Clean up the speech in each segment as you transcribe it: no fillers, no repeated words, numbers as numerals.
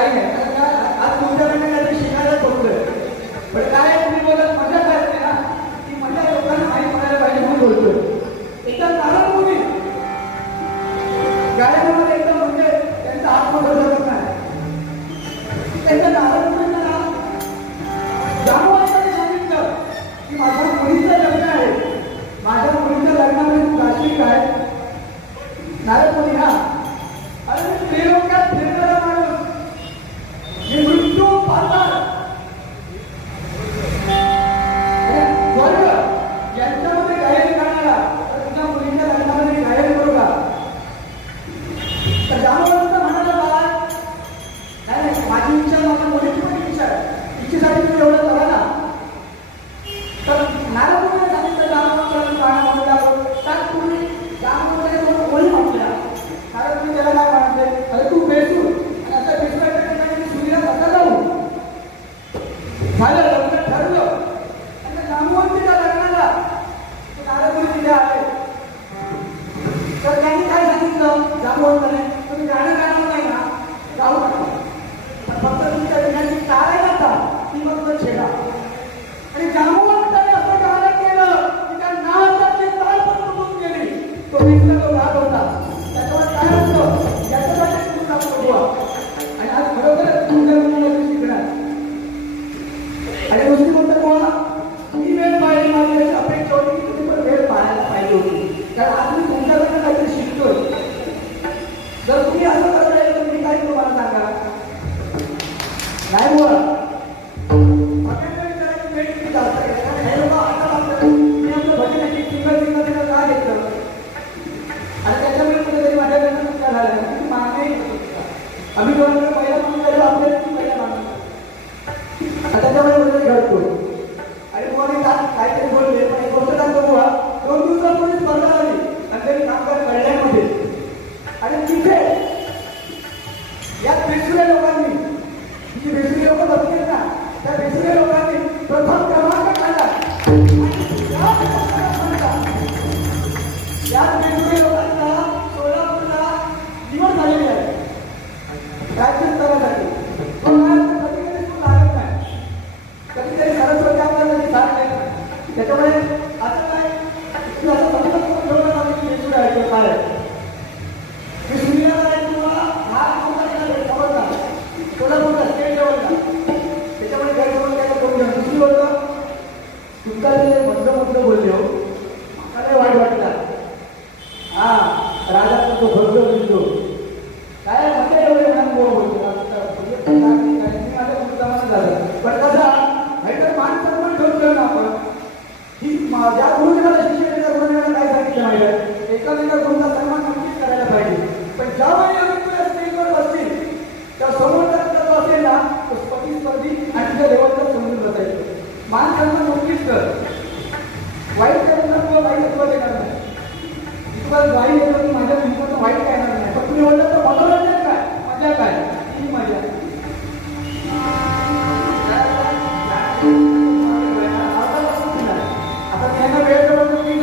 काही नाही. आज तुमच्याकडनं काहीतरी शिकायला पडतोय. पण काय तुम्ही बोलत मजा करते ना, ती मजा लोकांना माहीत पडायला पाहिजे म्हणून बोलतोय. एकदम कारण मुली गायनामध्ये एकदम म्हणजे त्यांचा आत्मबरोबर नाही. त्यांच्या कारण मुलींना जाणवायचं सांगितलं की माझ्या मुलीचं लग्न आहे, माझ्या मुलीच्या लग्नामध्ये तू काशी काय नारद मुली ना. अरे त्रिलोक्यात फिरणारा माणूस, मी मृत्यू पाहणार वर्ग यांच्यामध्ये गायन करणारा, तुझ्या मुलीच्या लग्नामध्ये गायन करू का? तर जाणवलं म्हणाला बाळा नाही, माझी इच्छा माझ्या मुलीची पण इच्छा आहे, इच्छेसाठी तुम्ही एवढं करा ना. तर नारद मुलीने सांगितलं जाणवलं गाणं म्हणू त्यात तुम्ही जाणवलं थोडं बोली म्हटल्या. नारद मुली त्याला काय म्हणायचे, अरे तू बेसू आणि आता बेसवायच्या ठिकाणी सुनीला कसा जाऊ. झालं लग्न ठरलं आणि जांबुवंतीच्या लग्नाला नारद मुली तिथे आले. तर त्यांनी काय सांगितलं जांबुवंताने, तुम्ही गाणं गाणार नाही ना, गाऊ नका, फक्त तुमच्या विनाची टाळ आहे ना ती फक्त छेडा. आणि जांबुवंताने असं गाणं केलं की त्या नावाची टाळ पण तुटून गेली. तो दिसला तो राग होता. त्याच्यावर काय होतं याच्यासाठी तुम्ही दाखवतो. आणि आज खरोखरच तुमच्या मुलाला शिकणार. आणि दुसरी गोष्ट कोणा ही वेळ पाहिली माझी अशी अपेक्षा होती की तुम्ही पण वेळ पाहायला पाहिजे होती. कारण आज मी तुमच्याकडनं काहीतरी शिकतोय. जर तुम्ही असं करताय तर मी काय तुम्हाला सांगा नाही बोला का घेतलं. आणि त्याच्यामुळे कुठेतरी माझ्याकडनं काय झालं मागणी आम्ही दोघांकडे पहिला म्हणून गेलो आपल्याला पहिला मागणी त्याच्यामुळे कुठेतरी घडतो. आणि कोणी काहीतरी बोलले पण एक गोष्ट सांगतो बुवा, 2 दिवसापूर्वी स्पर्धा आली नंतर कामगार कल्याणमध्ये. आणि तिथे या बेसुऱ्या लोकांनी, जी बेसुरी लोक बसतील ना, त्या बेसुऱ्या लोकांनी प्रथम क्रमांक काढला. या बेसुऱ्या लोकांना सोलापूरला निवड झालेली आहे राज्य स्तरासाठी. कधी कधी तू लागत नाही, कधीतरी सरस्वती आपल्याला कधी साथ देत नाही. त्याच्यामुळे असं काय असं बघितलं ठेवलं माझी बेसुऱ्या आहे काय मी सुनीला तुम्हाला हा सोलापूरला स्टेट लेवलला. त्याच्यामुळे गैरसमज काय करून घ्या. दुसरी गोष्ट तुमचा जे मंत्र बोलले हो मला वाईट वाटला. हा राजाचा तो भक्त दिसतो काय म्हणजे एवढे म्हणून बोलतो माझ्या मुद्दामान झालं. पण कसा नाहीतर मान सन्मान ठेवतो ना आपण की ज्या गुरुजनाला शिक्षण त्या गुरुजनाला काय सांगितलं माहिती एकामेका गुरुचा सन्मान नक्कीच करायला पाहिजे. पण ज्यावेळी आम्ही तुला स्टेजवर बसतील त्या समोरचा जो असेल ना तो स्पर्धी आणि त्या लेवलचा समजून बसायचं. मान सन्मान नक्कीच कर. वाईट करणार किंवा वाईट अथवा देणार नाही. इतकं वाईट येतं की माझ्या मित्राचं वाईट काय येणार नाही. पण तुम्ही बोलता तर मनोरंजन काय मजा काय ही मजा. आता त्यांना वेळ जवळ मी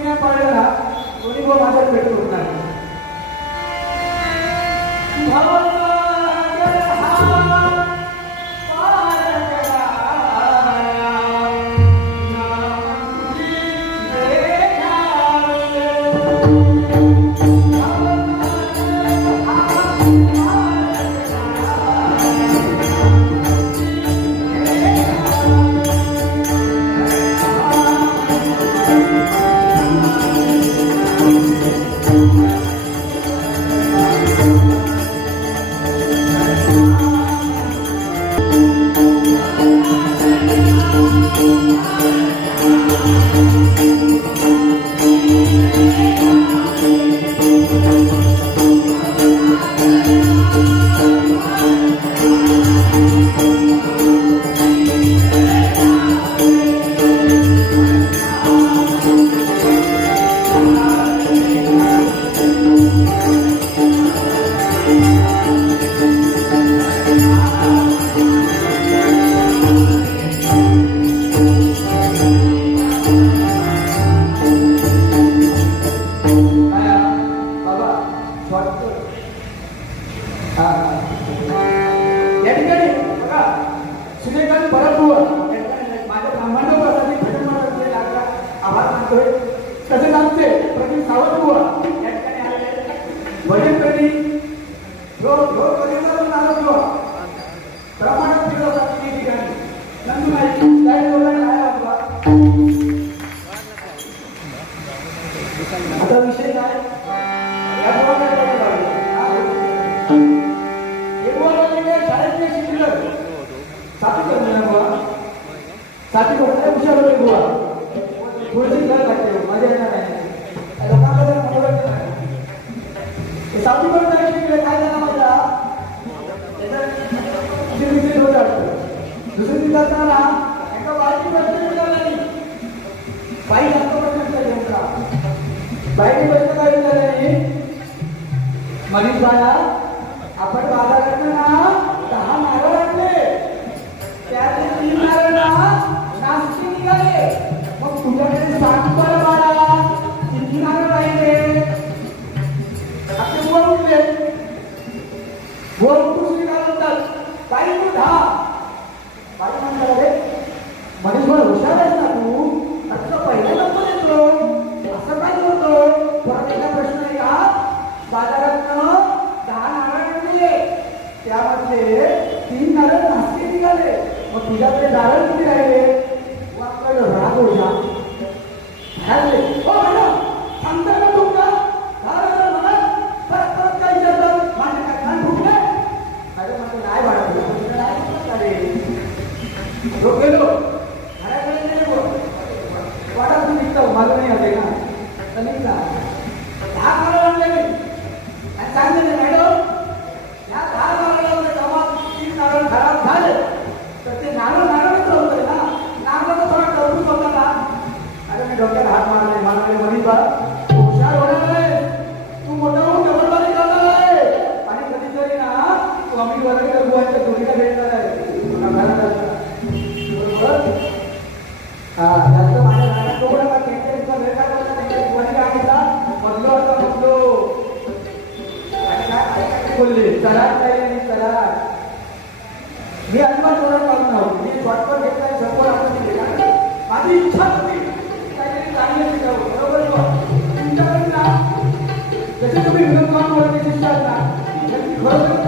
नाही पाळलं ना दोन्ही भाऊ माझ्यात भेटून होत नाही. या ठिकाणी बघा सुनेकांत परबुवा माझ्या ब्राह्मणोपासाठी भजन मंडळाचे लागला आभार मानतोय. तसेच आमचे प्रवीण सावंतबुवा या ठिकाणी आलेले भजन प्रेमी प्रमाणात फिरवसाठी ठिकाणी नंदू आता विषय काय या शाळेतले शिक्षक साथी करताय हुशार होते बुवा थोडीशी घर लागते मजा येणार नाही लोकांना मनोरंजन आहे साथी करताय शिकले काय झाला माझा दुसरी जाताना एका बाईची प्रश्न विचारला नाही बाई जास्त प्रश्न विचारला बाईने प्रश्न काय विचारला नाही मनीष बाळा आपण बाजारात ना 10 नारळ आणले त्याचे 3 नारळ नास्ती निघाले मग तुझ्याकडे 7 बाळा किती नारळ राहिले आपले वर उठले वर उठून घालतात बाई तू 10 बाई म्हणतात रे मनीष बाळ हुशार आहेस ना तू असं पहिला नंबर येतो असं काय करतो परत एकदा प्रश्न आहे का बाजारात 10 नारळ आणले त्यामध्ये 3 नारळ नास्ते निघाले मग तुझ्याकडे नारळ किती राहिले व आपल्याला राग होता हो मॅडम सांगता का तुमचा नारळ म्हणा परत परत काय विचारतात माझे काय खान फुटले अरे म्हणजे नाही बाळगलं लोक गेलो घराकडे गेलो वाटा तू निघतो मला नाही आले ना तर निघता 10 नारळ आणले मी आणि सांगितले मॅडम या 10 नारळामध्ये जेव्हा 3 नारळ खराब झाले तर ते नारळच होते ना नारळाचा थोडा कौतुक होता ना अरे मी डोक्यात हात मारले मला मनीष बा हुशार होणार आहे तू मोठा होऊन जबरदस्ती करणार आहे आणि कधीतरी ना तू आम्ही वर्गाच्या बुवांच्या जोडीला भेटणार आहे जास्त माझ्या घरात दोघं का त्यांच्या वेळ काढला त्यांच्या बुवाने आणला बदलो आता बदलो बोलले चला काही चला मी अजिबात जोरात मारून नव्हतो मी शॉर्टकट घेतलाय समोर माझी इच्छा होती काहीतरी चांगले शिकावं बरोबर तुमच्याकडे ना जसे तुम्ही विनोदमान वरती शिकतात ना खरोखर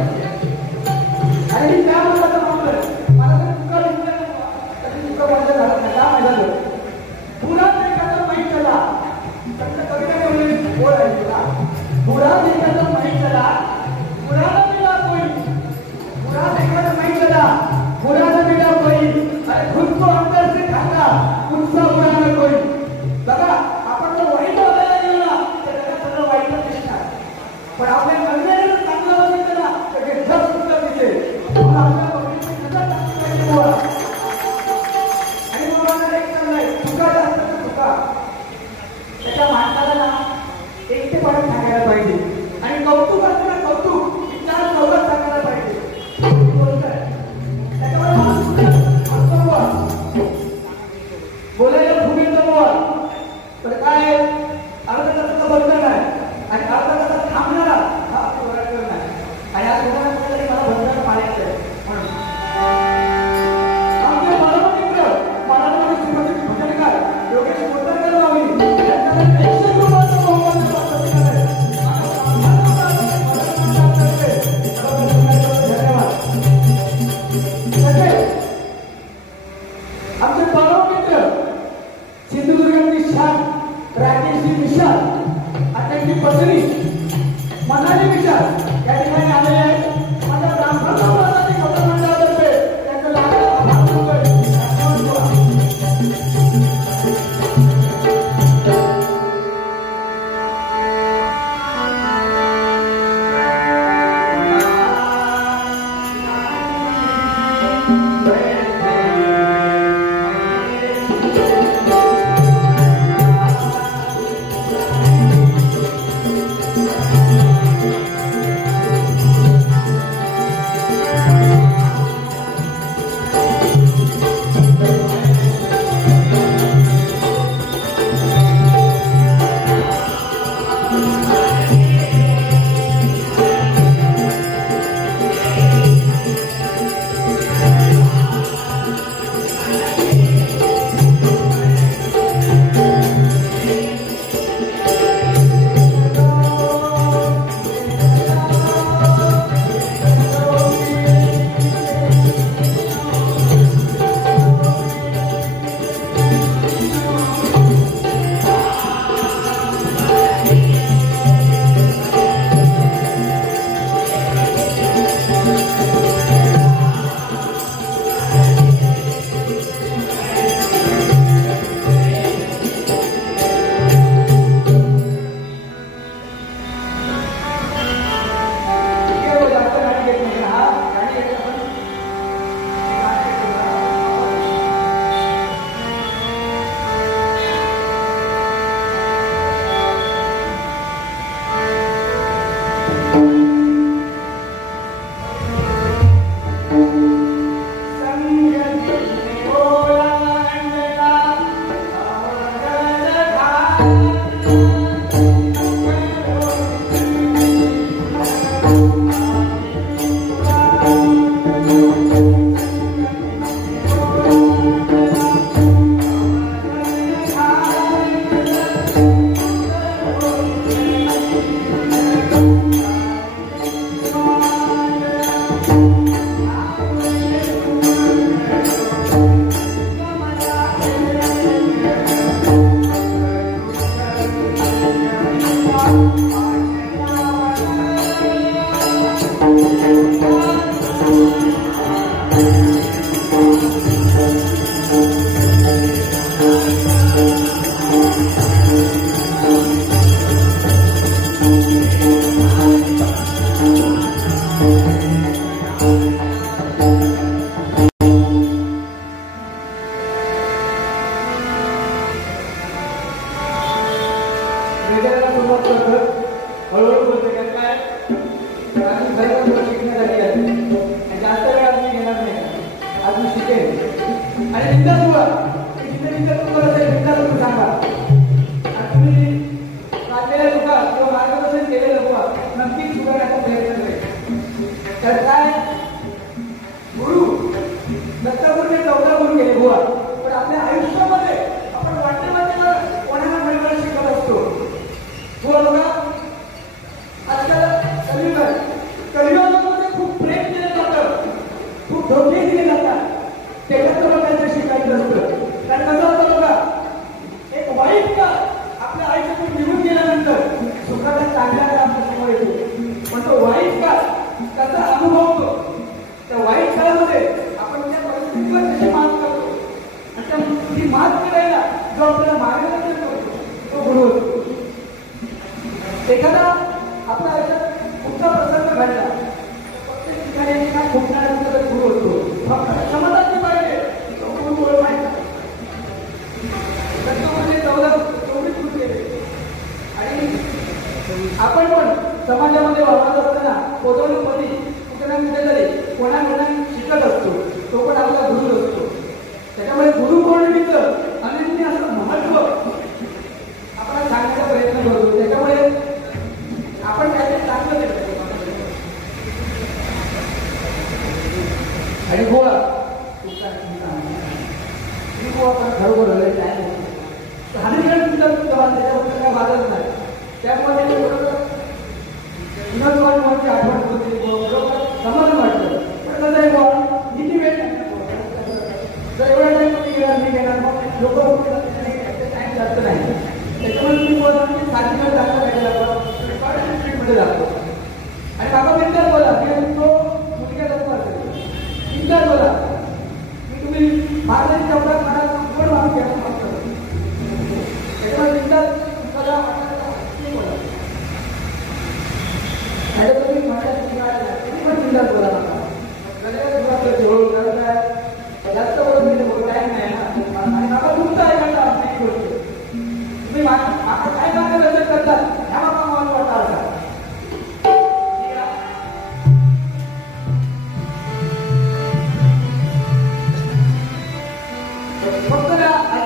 आणि मी त्या मुलाचा मागलं मला तरी तुका लिहिलं तरी तुका माझं झालं नाही का माझं पुरा देखाचा माहीत चला त्यांच्या कविता बोलली बोल आहे तुला पुरा देखाचा माहीत चला पुराना मिला कोई पुरा देखाचा माहीत चला पुराना मिला कोई अरे खुद को अंदर से खाता मुझसा पुराना कोई बघा आपण जर वाईट बोलायला गेलो ना तर त्याला सगळं वाईटच दिसणार पण आपल्या नजरेला चांगलं बघितलं ना तर ते जग सुंदर दिसेल आपल्याला आणि मुलांना एक चांगलं चुका जास्त चुका त्याच्या माणसाला ना एकटेपणा सांगायला पाहिजे आणि कौतुक असतं ना कौतुक विचार चौकात सांगायला पाहिजे बोलायला खूप येतं बुवा तर काय अर्धा तासाचा बंधन आहे आणि अर्धा तासात थांबणारा हा नाही आणि आज कुणाला मला बंधन पाळायचं आहे म्हणून आमचे बरोबर मित्र मराठवाडी श्रीमती भजनकार योगेश कोतरकर लावली त्यांच्याकडे 100 रुपयाचं बहुमान आमचे परम मित्र सिंधुदुर्गातली शान राकेशजी विशाल आणि त्यांची पत्नी मनाली विशाल या ठिकाणी आलेले आहेत माझ्या ब्राह्मण समाजाची मोठं मंडळ बिंदास हुआ जिथे जिथे तुम्हाला ते बिंदास तुम्ही सांगा आणि तुम्ही काढलेल्या लोका किंवा मार्गदर्शन केलेलं हुआ नक्कीच सुधारण्याचा प्रयत्न करेल. तर काय गुरु दत्तगुरूने 14 गुरु केले हुआ, पण आपल्या आयुष्यामध्ये आपण वाटेमध्ये कोणाला मिळवायला शिकत असतो. हुआ बघा आजकाल कलियुगामध्ये खूप प्रेम केलं जातं, खूप धोके दिले जातात, त्याच्यातून काहीतरी शिकायचं असतं. कारण कसं होतं बघा, एक वाईट काळ आपल्या आयुष्यातून निघून गेल्यानंतर सुखाचा चांगला काळ आपल्या समोर येतो, पण तो वाईट काळ त्याचा अनुभव होतो. त्या वाईट काळामध्ये आपण त्या परिस्थितीवर कशी मात करतो आणि त्या मात करायला जो आपल्याला मार्गदर्शन करतो तो गुरु होतो. एखादा आपल्या आयुष्यात कुठचा प्रसंग घडला प्रत्येक ठिकाणी खुपणाऱ्या गुरु होतो. फक्त क्षमताची पाहिजे तो गुरु ओळखायचा. दत्तगुरूने 24 गुरु केले आणि आपण पण समाजामध्ये वावरत असताना पोतवणूकमध्ये कुठे ना कुठे तरी कोणाकडे शिकत असतो, तो पण आपला गुरु असतो. त्याच्यामुळे गुरुपौर्णिमेचं अनन्य असं महत्व आपण सांगण्याचा प्रयत्न करतो. त्याच्यामुळे आपण काहीतरी चांगलं केलं आणि गोवा आपण खरोखर झालं काय हानिकरण तुमचा त्याच्याबद्दल काय वादच नाही. त्यामुळे विनोदवाची आठवण होती, समाधान वाटलं. पण कसं आहे गोवा किती वेळ जर एवढा टाईम तुम्ही घेणार मी घेणार मग लोक टाईम जास्त नाही. त्याच्यामुळे तुम्ही बोला की 7 दिवस जास्त पाहिजे ट्रीटमध्ये जातो आणि बाबा बिंदास बोला की तो मुलगा जातो असेल बिंदास बोला की तुम्ही मारण्याची कपडा मला कोण मारून घ्या त्याच्यामुळे बिंदास बोला आणि तुम्ही माझ्या पण बिंदास बोला जास्त बोलून मी टाईम नाही आणि बाबा तुमचं ऐकायला नाही गोष्ट तुम्ही काय मार्गदर्शन करतात ह्या बाबा मला वाटतं फक्त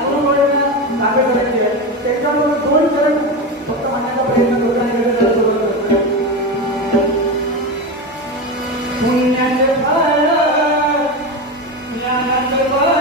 गुरुवडिलांना ताब्यात करायची आहे. त्याच्यामुळे 2 चरण फक्त म्हणण्याचा प्रयत्न करतो. पुण्याचे फळ ज्ञानाचे फळ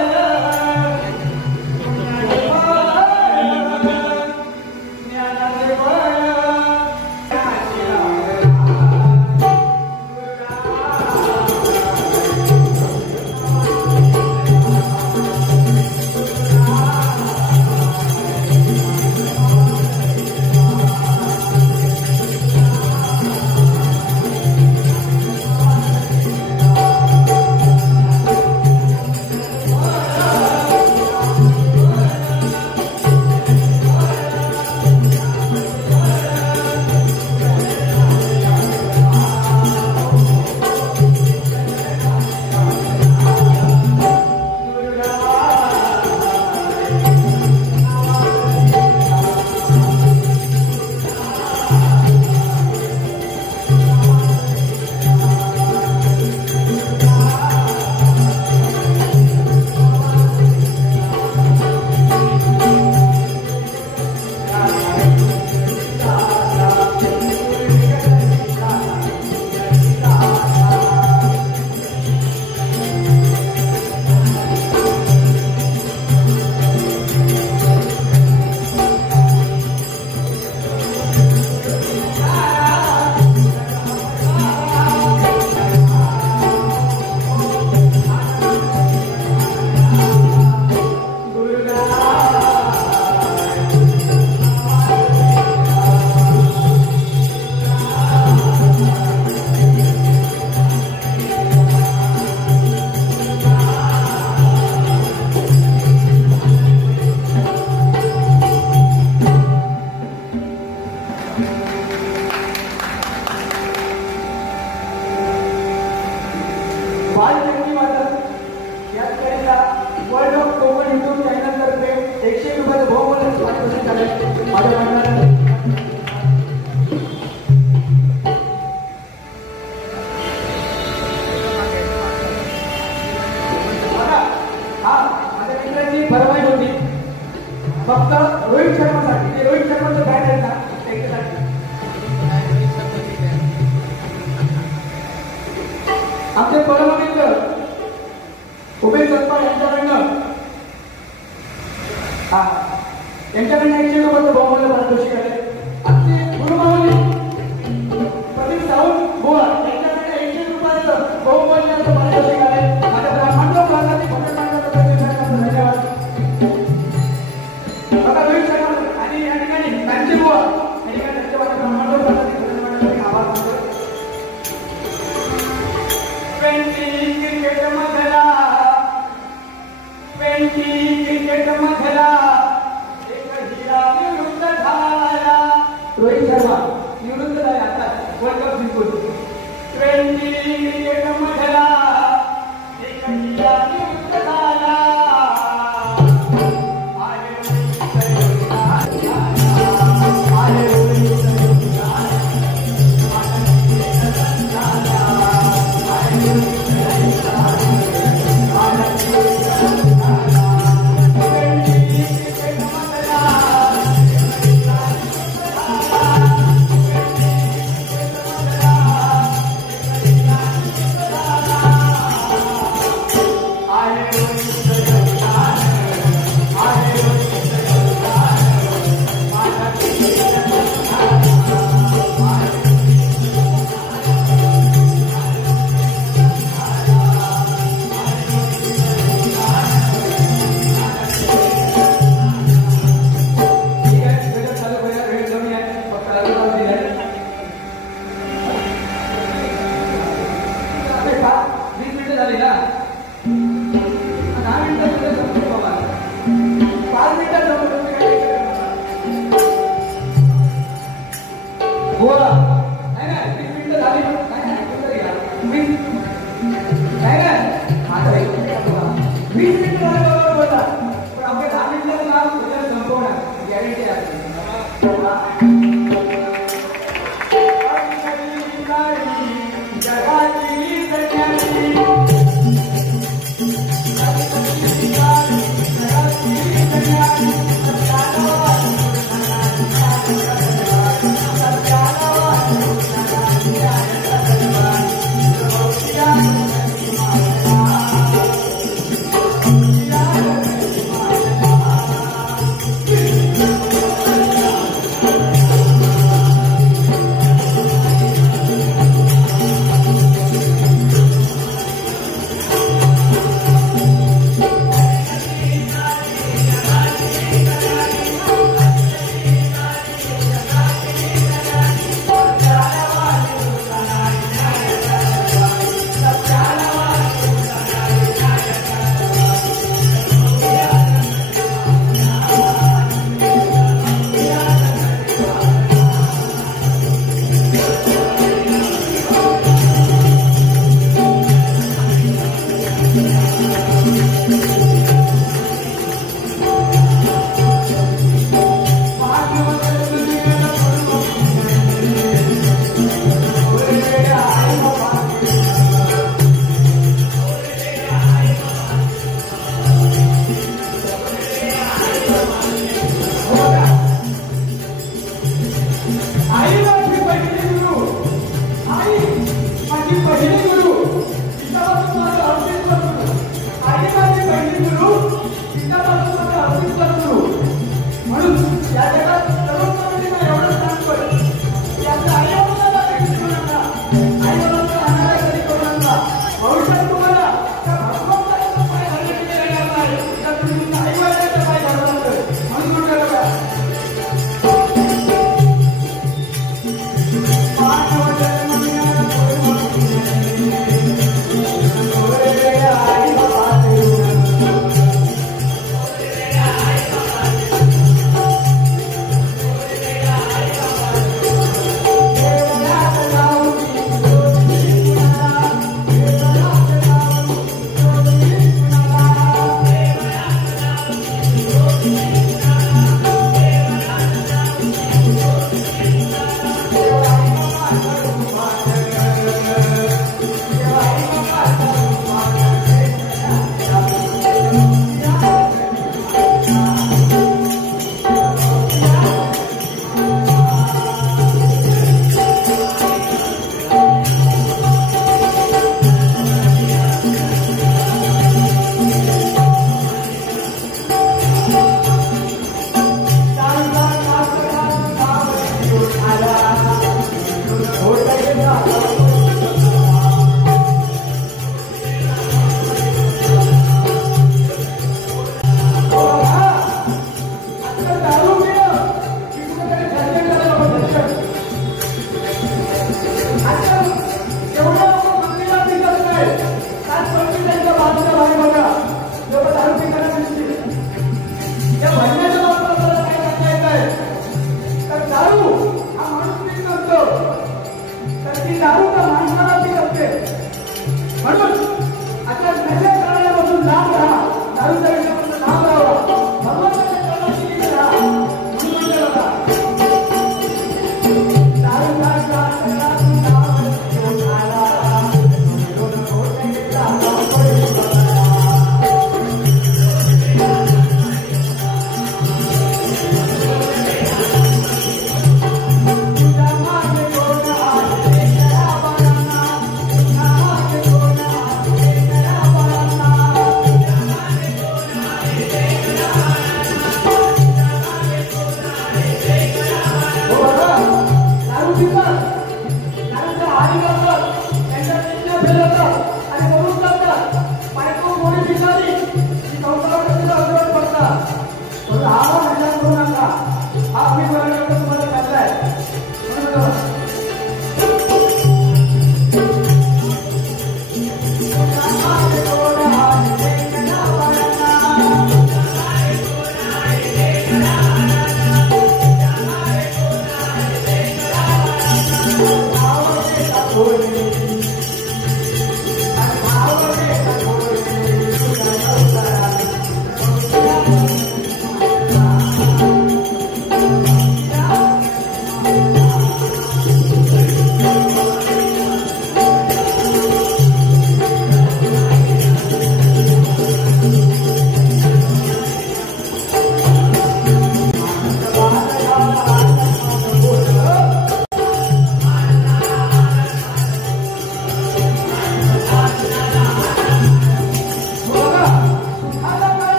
फक्त रोहित शर्मासाठी. ते रोहित शर्माचं बॅट आहे ना त्याच्यासाठी. आमचे परममित्र उमेश सत्ता यांच्याकडनं यांच्याकडनं 100 रुपयाचं बहुमूल्य पारितोषिक आले. आमचे गुरुमाऊली प्रदीप सावंत बुवा यांच्याकडनं 100 रुपयाचं बहुमूल्याचं पारितोषिक आले. माझ्या ब्राह्मण भागातील धन्यवाद. बघा रोहित शर्मा आणि या ठिकाणी त्यांचे बुवा या ठिकाणी त्यांच्या माझ्या ब्राह्मण भागातील धन्यवाद आभार मानतो. 20 क्रिकेट मधला 20 क्रिकेट मधला एक हिरा निवृत्त झाला. रोहित शर्मा निवृत्त झाले आता वर्ल्ड कप जिंकून. 20 क्रिकेट मधला एक हिरा निवृत्त झाला.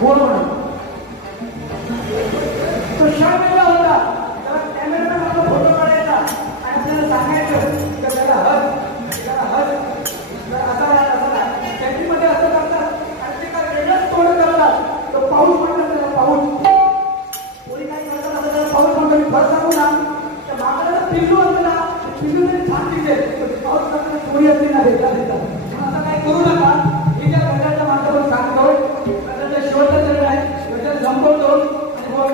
हो म्हणून तो क्षण वेगळा होता. त्याला कॅमेरामॅन आपला फोटो काढायचा आणि आपल्याला सांगायचं की त्याला हस असा कॅन्टीनमध्ये असं करतात आणि ते काय वेगळंच तोड करतात. तो पाऊस म्हणतात त्याला पाऊस. कोणी काय करतात आता त्याला पाऊस म्हणतो. मी फरक सांगू ना त्या माकडाला पिल्लू असतं ना पिल्लू तरी छान दिसेल पाऊस करताना चोरी असते ना भेटला असं काही करू नका. मी त्या गटाच्या माणसावर सांगतोय. गटाच्या शेवटचा चरण आहे. गटाला संपवतो आणि गोवा